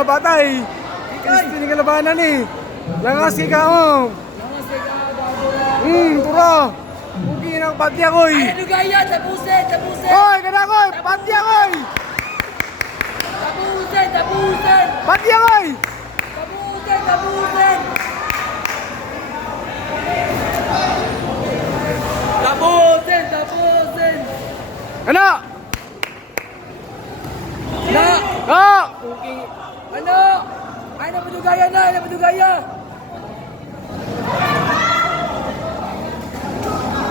batay. Crispy ni kalabanan ni. Langas kay kaong. Tura. Bugi ng patya koy. Ay, ano gaya? Tapusin! Hoy, kada koy, patya koy. Tapusin! Patya koy. Tapusin! Ano? Na! Ah! Okay. Ano? Ay, napadugaya na! Napadugaya!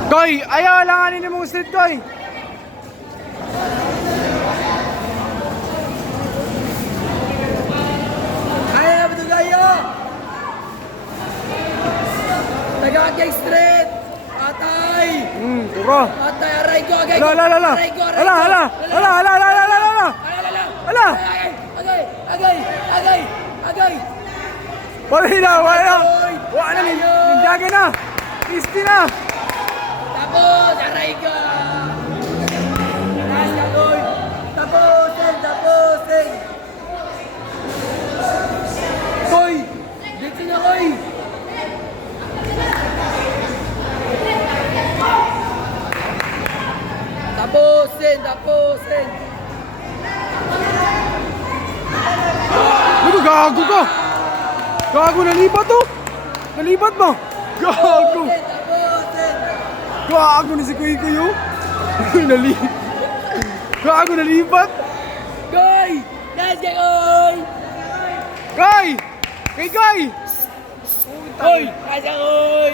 Koy, ayaw alanganin ni mong street koy. Ay, napadugaya! Tagagay street! Atay! Tura. Atay, aray ko! Agay ko! Ala. Aray ko! Ala. Ala. Agay! Wala na. Wala na, nindagay na. Crispy na. Tapos! Aray ko! Aray ka, boy! Tapusin! Koy! Dito na, koy! Tapusin! Ano, gago ka? Gago, nalipat to. Nalipat mo. Gago. Tapusin! Gago na si Kuy Kuy, oh. Gago, nalipat. Koy! Let's get koy! Koy! Kay Koy! Koy! Let's get koy!